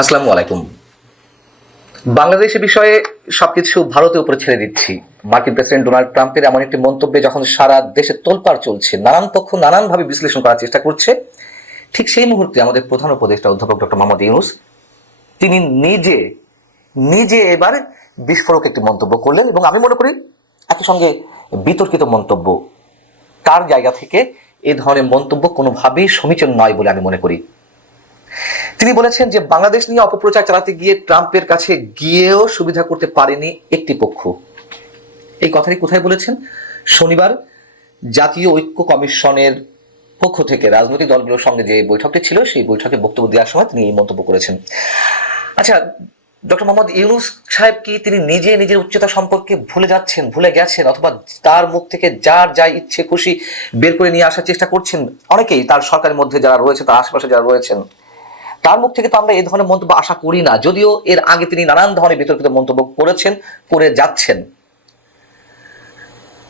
আসসালামু আলাইকুম। বাংলাদেশের বিষয়ে সবকিছু ভারতের উপরে ছেড়ে দিচ্ছি। মার্কিন প্রেসিডেন্ট ডোনাল্ড ট্রাম্পের এমন একটি মন্তব্যে যখন সারা দেশে তোলপাড় চলছে, নানান পক্ষ নানানভাবে বিশ্লেষণ করার চেষ্টা করছে, ঠিক সেই মুহূর্তে আমাদের প্রধান উপদেষ্টা অধ্যাপক ডক্টর মোহাম্মদ ইউনূস তিনি নিজে নিজে এবার বিস্ফোরক একটি মন্তব্য করলেন এবং আমি মনে করি একই সঙ্গে বিতর্কিত মন্তব্য। তার জায়গা থেকে এ ধরনের মন্তব্য কোনোভাবেই সমীচীন নয় বলে আমি মনে করি। তিনি বলেছেন যে বাংলাদেশ নিয়ে অপপ্রচার চালাতে গিয়ে ট্রাম্পের কাছে গিয়েও সুবিধা করতে পারেনি একটি পক্ষ। এই কথাটি কোথায় বলেছেন? শনিবার জাতীয় ঐক্য কমিশনের পক্ষ থেকে রাজনৈতিক দলগুলোর সঙ্গে যে বৈঠকটি ছিল সেই বৈঠকে বক্তব্য দেওয়ার সময় তিনি এই মন্তব্য করেছেন। আচ্ছা, ডক্টর মোহাম্মদ ইউনূস সাহেব কি তিনি নিজে নিজের উচ্চতা সম্পর্কে ভুলে গেছেন, অথবা তার মুখ থেকে যার যা ইচ্ছে খুশি বের করে নিয়ে আসার চেষ্টা করছেন? অনেকেই তার সরকারের মধ্যে যারা রয়েছে, তার আশেপাশে যারা রয়েছেন, তার মুখ থেকে তো আমরা এই ধরনের মন্তব্য আশা করি না, যদিও এর আগে তিনি নানান ধরনের বিতর্কিত মন্তব্য করেছেন, করে যাচ্ছেন।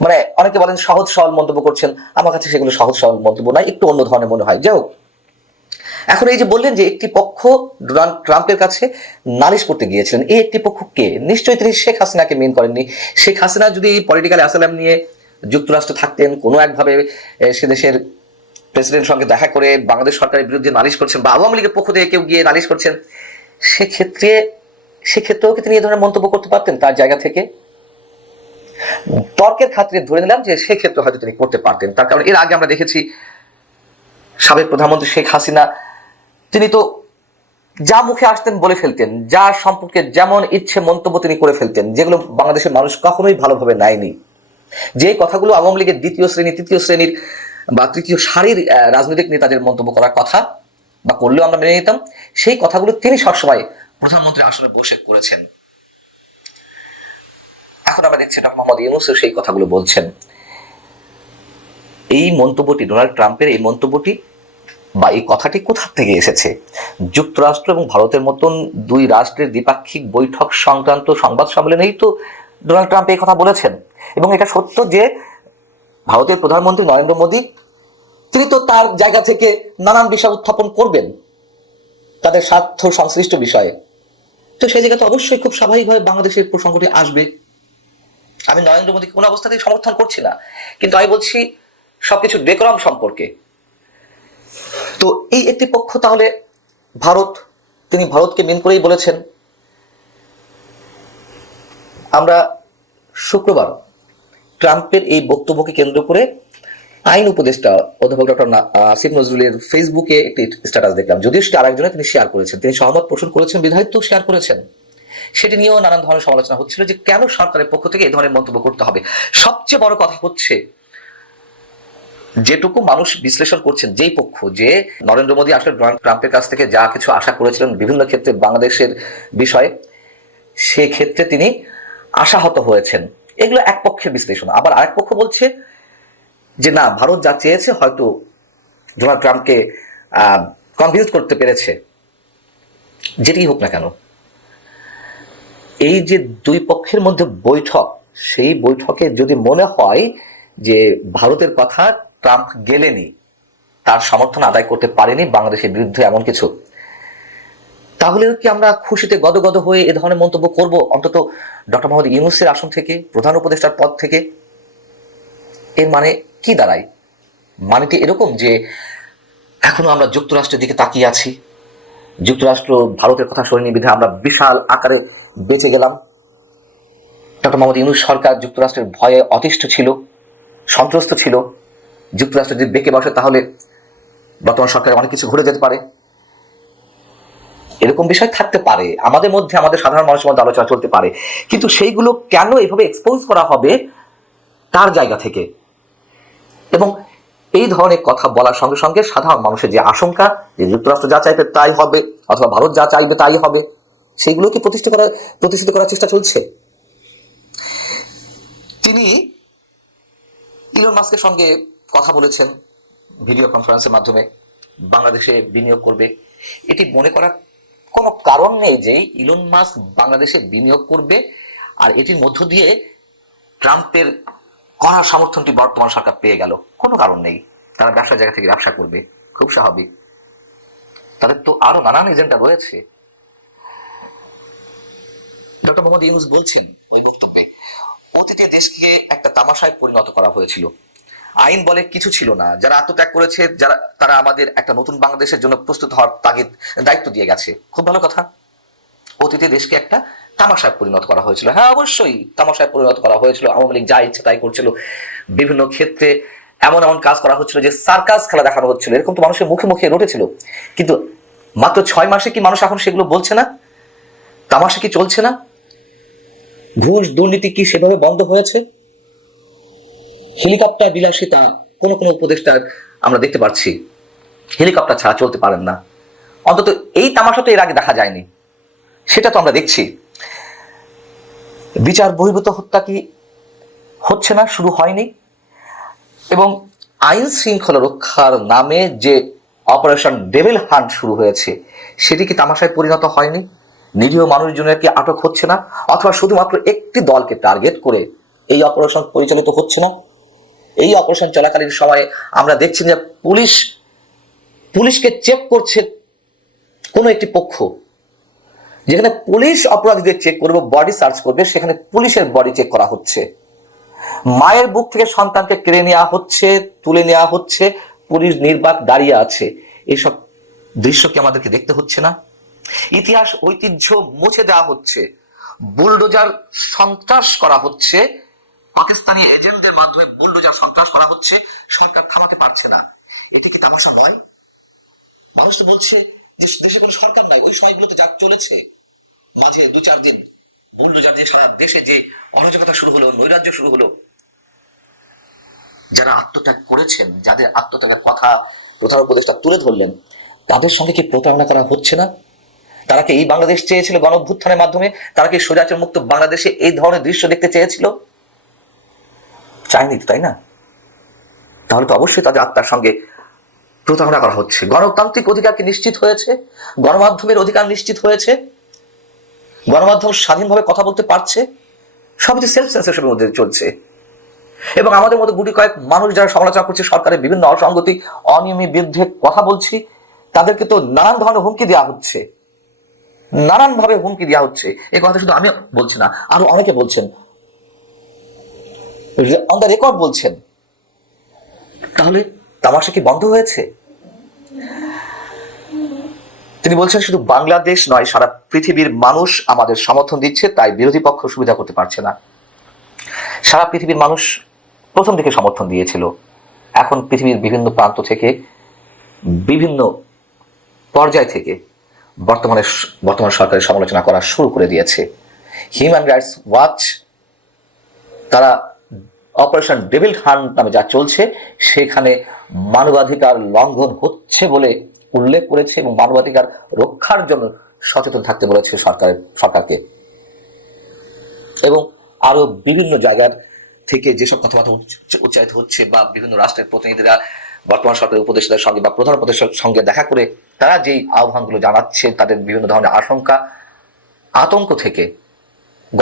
মানে অনেকে বলেন সহজ সরল মন্তব্য করছেন, আমার কাছে সেগুলো সহজ সরল মন্তব্য নয়, একটু অন্য ধরনের মনে হয়। যাই হোক, এখন এই যে বললেন যে একটি পক্ষ ডোনাল্ড ট্রাম্পের কাছে নালিশ করতে গিয়েছিলেন, এই একটি পক্ষ কে? নিশ্চয়ই তিনি শেখ হাসিনাকে মেন করেননি। শেখ হাসিনা যদি পলিটিক্যাল অ্যাসাইলাম নিয়ে যুক্তরাষ্ট্রে থাকতেন, কোনো একভাবে সে দেশের প্রেসিডেন্ট সঙ্গে দেখা করে বাংলাদেশ সরকারের বিরুদ্ধে নালিশ করছেন, বা আওয়ামী লীগের পক্ষ থেকে কেউ গিয়ে নালিশ করছেন, সেক্ষেত্রেও কি তিনি এই ধরনের মন্তব্য করতে পারতেন তার জায়গা থেকে? তর্কের খাতিরে ধরে নিলাম যে সেক্ষেত্রে হয়তো তিনি করতে পারতেন। তার কারণ এর আগে আমরা দেখেছি সাবেক প্রধানমন্ত্রী শেখ হাসিনা তিনি তো যা মুখে আসতেন বলে ফেলতেন, যার সম্পর্কে যেমন ইচ্ছে মন্তব্য তিনি করে ফেলতেন, যেগুলো বাংলাদেশের মানুষ কখনোই ভালোভাবে নেয়নি। যে কথাগুলো আওয়ামী লীগের দ্বিতীয় শ্রেণী, তৃতীয় শ্রেণীর বা তৃতীয় সারির রাজনৈতিক নেতাদের মন্তব্য করার কথা বা করলেও আমরা মেনে নিতাম, সেই কথাগুলো তিনি সবসময় প্রধানমন্ত্রী আসনে বসে করেছেন। এখন আমরা দেখছি ডক্টর মোহাম্মদ ইউনূসও সেই কথাগুলো বলছেন। এই মন্তব্যটি, ডোনাল্ড ট্রাম্পের এই মন্তব্যটি বা এই কথাটি কোথা থেকে এসেছে? যুক্তরাষ্ট্র এবং ভারতের মতন দুই রাষ্ট্রের দ্বিপাক্ষিক বৈঠক সংক্রান্ত সংবাদ সম্মেলনেই তো ডোনাল্ড ট্রাম্প এই কথা বলেছেন। এবং এটা সত্য যে ভারতের প্রধানমন্ত্রী নরেন্দ্র মোদী তিনি তো তার জায়গা থেকে নানান বিষয় উত্থাপন করবেন তাদের স্বার্থ সংশ্লিষ্ট বিষয়ে। তো সেই জায়গাতে অবশ্যই খুব স্বাভাবিকভাবে বাংলাদেশের প্রসঙ্গটি আসবে। আমি নরেন্দ্র মোদীকে কোনো অবস্থাতেই সমর্থন করছি না, কিন্তু আমি বলছি সবকিছু ডেকোরাম সম্পর্কে। তো এই একটি পক্ষ তাহলে ভারত, তিনি ভারতকে মেন করেই বলেছেন। আমরা শুক্রবার ট্রাম্পের এই বক্তব্যকে কেন্দ্র করে আইন উপদেষ্টা অধ্যাপক ডক্টর আসিফ নজরুলের ফেসবুকে একটি স্ট্যাটাস দেখলাম, যদিও সেটা আরেকজনে তিনি শেয়ার করেছেন, তিনি সহমত পোষণ করেছেন, বিধায়িত্ব শেয়ার করেছেন। সেটি নিয়েও নানান ধরনের সমালোচনা হচ্ছিল যে কেন সরকারের পক্ষ থেকে এই ধরনের মন্তব্য করতে হবে। সবচেয়ে বড় কথা হচ্ছে যেটুকু মানুষ বিশ্লেষণ করছেন, যেই পক্ষ, যে নরেন্দ্র মোদী আসলে ডোনাল্ড ট্রাম্পের কাছ থেকে যা কিছু আশা করেছিলেন বিভিন্ন ক্ষেত্রে বাংলাদেশের বিষয়ে, সে ক্ষেত্রে তিনি আশাহত হয়েছেন, এগুলো এক পক্ষের বিশ্লেষণ। আবার আরেক পক্ষ বলছে যে না, ভারত যা চেয়েছে হয়তো ডোনাল্ড ট্রাম্পকে কনভিন্স করতে পেরেছে। যেটি হোক না কেন, এই যে দুই পক্ষের মধ্যে বৈঠক, সেই বৈঠকে যদি মনে হয় যে ভারতের কথা ট্রাম্প গেলেনি, তার সমর্থন আদায় করতে পারেনি বাংলাদেশের বিরুদ্ধে এমন কিছু, তাহলে কি আমরা খুশিতে গদগদ হয়ে এ ধরনের মন্তব্য করব অন্তত ডক্টর মোহাম্মদ ইউনূসের আসন থেকে, প্রধান উপদেষ্টার পদ থেকে? এর মানে কি দাঁড়ায়? মানেটি এরকম যে এখনো আমরা যুক্তরাষ্ট্রের দিকে তাকিয়ে আছি, যুক্তরাষ্ট্র ভারতের কথা শোনেনি বিধে আমরা বিশাল আকারে বেঁচে গেলাম। ডক্টর মোহাম্মদ ইউনূস সরকার যুক্তরাষ্ট্রের ভয়ে অতিষ্ঠ ছিল, সন্ত্রস্ত ছিল। যুক্তরাষ্ট্র যদি বেঁকে বসে তাহলে বর্তমান সরকারের অনেক কিছু ঘুরে যেতে পারে, এরকম বিষয় থাকতে পারে আমাদের মধ্যে, আমাদের সাধারণ মানুষের মধ্যে আলোচনা চলতে পারে। কিন্তু সেইগুলো কেন এভাবে এক্সপোজ করা হবে তার জায়গা থেকে? এবং এই ধরনের কথা বলার সঙ্গে সঙ্গে সাধারণ মানুষের যে আশঙ্কা যে যুক্তরাষ্ট্র যা চাইবে তাই হবে, অথবা ভারত যা চাইবে তাই হবে, সেইগুলোকে প্রতিষ্ঠিত করার চেষ্টা চলছে। তিনি ইলন মাস্কের সঙ্গে কথা বলেছেন ভিডিও কনফারেন্সের মাধ্যমে, বাংলাদেশে বিনিয়োগ করবে। এটি মনে করার কোনো কারণ নেই যে ইলন মাস্ক বাংলাদেশে বিনিয়োগ করবে আর এটির মধ্য দিয়ে ট্রাম্পের কড়া সমর্থনটি বর্তমান সরকার পেয়ে গেল। কোনো কারণ নেই, তারা ব্যবসার জায়গা থেকে ব্যবসা করবে, খুব স্বাভাবিক। তাদের তো আরো নানান এজেন্ডা রয়েছে। ডক্টর মোহাম্মদ ইউনূস বলছেন ওই বক্তব্যে, অতীতে দেশকে একটা তামাশায় পরিণত করা হয়েছিল, আইন বলে কিছু ছিল না, যারা আত্মত্যাগ করেছে যারা তারা আমাদের একটা নতুন বাংলাদেশের জন্য প্রস্তুত হওয়ার তাগিদ দায়িত্ব দিয়ে গেছে। খুব ভালো কথা। অতীতে দেশকে একটা তামাশায় পরিণত করা হয়েছিল। হ্যাঁ, অবশ্যই তামাশায় পরিণত করা হয়েছিল। আওয়ামী লীগ যা ইচ্ছে তাই করছিল, বিভিন্ন ক্ষেত্রে এমন এমন কাজ করা হচ্ছিল যে সার্কাস খেলা দেখানো হচ্ছিল, এরকম তো মানুষের মুখে মুখে রটেছিল। কিন্তু মাত্র 6 মাসে কি মানুষ এখন সেগুলো বলছে না? তামাশা কি চলছে না? ঘুষ দুর্নীতি কি সেভাবে বন্ধ হয়েছে? হেলিকপ্টার বিলাসিতা কোন কোন উপদেষ্টা আমরা দেখতে পাচ্ছি হেলিকপ্টার ছাড়া চলতে পারেন না। অন্তত এই তামাশা তো এর আগে দেখা যায়নি, সেটা তো আমরা দেখছি। বিচার বহির্ভূত হত্যা কি হচ্ছে না? শুরু হয়নি? এবং আইন শৃঙ্খলা রক্ষার নামে যে অপারেশন ডেভিল হান্ট শুরু হয়েছে, সেটি কি তামাশায় পরিণত হয়নি? নিরীহ মানুষজনের কি আটক হচ্ছে না? অথবা শুধুমাত্র একটি দলকে টার্গেট করে এই অপারেশন পরিচালিত হচ্ছে না? এই অপারেশন চলাকালীন সময়ে আমরা দেখছি যে পুলিশকে চেক করছে কোনো একটি পক্ষ। যেখানে পুলিশ অপরাধীদের চেক করবে, বডি সার্চ করবে, সেখানে পুলিশের বডি চেক করা হচ্ছে। মায়ের বুক থেকে সন্তানকে কেড়ে নেওয়া হচ্ছে, তুলে নেওয়া হচ্ছে, পুলিশ নির্বাক দাঁড়িয়ে আছে। এসব দৃশ্য কি আমাদেরকে দেখতে হচ্ছে না? ইতিহাস ঐতিহ্য মুছে দেওয়া হচ্ছে, বুলডোজার সন্ত্রাস করা হচ্ছে, পাকিস্তানি এজেন্টদের মাধ্যমে বুলডোজার সন্ত্রাস করা হচ্ছে, সরকার থামাতে পারছে না। এটি কি তামাশা নয়? মানুষ তো বলছে যে দেশে কোনো সরকার নাই। ওই সময়গুলোতে যা চলেছে, মাঝে 2-4 দিন বুলডোজার দিয়ে সারা দেশে যে অরাজকতা শুরু হলো, নৈরাজ্য শুরু হলো, যারা আত্মত্যাগ করেছেন, যাদের আত্মত্যাগের কথা প্রধান উপদেষ্টা তুলে ধরলেন, তাদের সঙ্গে কি প্রতারণা করা হচ্ছে না? তারা কি এই বাংলাদেশ চেয়েছিল গণঅভ্যুত্থানের মাধ্যমে? তারা কি স্বৈরাচার মুক্ত বাংলাদেশে এই ধরনের দৃশ্য দেখতে চেয়েছিল? চায়নি তো, তাই না? তাহলে তো অবশ্যই তাদের আত্মার সঙ্গে প্রতারণা করা হচ্ছে। গণতান্ত্রিক অধিকার কি নিশ্চিত হয়েছে? গণমাধ্যমের অধিকার নিশ্চিত হয়েছে? গণমাধ্যম স্বাধীনভাবে কথা বলতে পারছে? সবই সেলফ সেন্সরশিপের মধ্যে চলছে। এবং আমাদের মতো গুটি কয়েক মানুষ যারা সমালোচনা করছে সরকারের বিভিন্ন অসঙ্গতি অনিয়মের বিরুদ্ধে কথা বলছি, তাদেরকে তো নানান ধরনের হুমকি দেওয়া হচ্ছে, নানান ভাবে হুমকি দেওয়া হচ্ছে। এই কথা শুধু আমি বলছি না, আরো অনেকে বলছেন, অন দ্য রেকর্ড বলছেন। তাহলে তামাশা কি বন্ধ হয়েছে? তিনি বলছেন শুধু বাংলাদেশ নয়, সারা পৃথিবীর মানুষ আমাদের সমর্থন দিচ্ছে, তাই বিরোধী পক্ষ সুবিধা করতে পারছে না। সারা পৃথিবীর মানুষ প্রথম দিকে সমর্থন দিয়েছিল, এখন পৃথিবীর বিভিন্ন প্রান্ত থেকে, বিভিন্ন পর্যায় থেকে বর্তমান সরকারের সমালোচনা করা শুরু করে দিয়েছে। হিউম্যান রাইটস ওয়াচ তারা অপারেশন ডেভিল হান্ট নামে যা চলছে সেখানে মানবাধিকার লঙ্ঘন হচ্ছে বলে উল্লেখ করেছে এবং মানবাধিকার রক্ষার জন্য সচেতন থাকতে বলেছে সরকারকে। এবং আরো বিভিন্ন জায়গার থেকে যেসব কথাবার্তা উচ্চারিত হচ্ছে বা বিভিন্ন রাষ্ট্রের প্রতিনিধিরা বর্তমান সরকারের উপদেষ্টাদের সঙ্গে বা প্রধান উপদেষ্টার সঙ্গে দেখা করে তারা যেই আহ্বানগুলো জানাচ্ছে, তাদের বিভিন্ন ধরনের আতঙ্ক থেকে